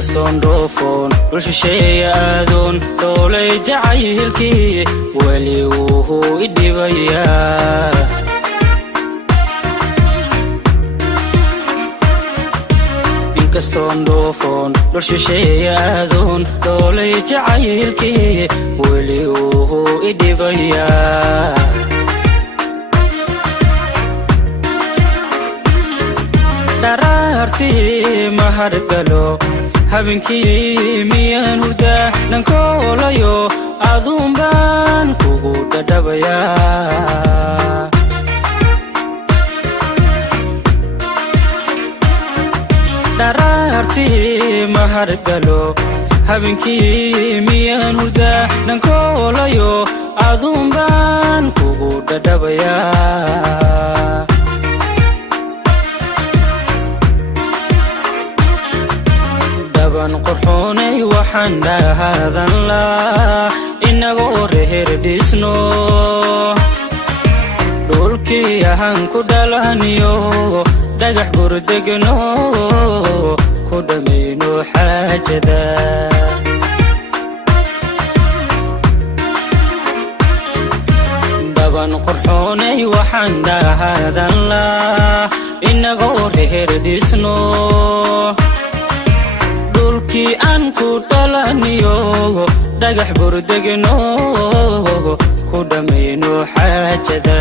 inkastoon dhoofoon dhul shisheeye aadoon doolay jacaylkii weli wuu i dhibayaa inkastoon dhoofoon dhul shisheeye aadoon doolay jacaylkii weli wuu i dhibayaa daraartii mahadgalo habeenkii miyaan hurdaa dhankoolayo aduun baan kugu dhadhabayaa daraartii mahadgalo habeenkii miyaan hurdaa dhankoolayo aduun baan kugu dhadhabayaa daban qurxoonay waxaan dhahaadan laa inagoo reher dhisno dhulkii ahaan ku dhalaniyo dhagax burdegno ku dhammayno xaajada daban qurxoonay waxaan dhahaadan laa inagoo reher dhisno dhulkii aan ku dhalaniyo dhagax burdegno ku dhammayno xaajada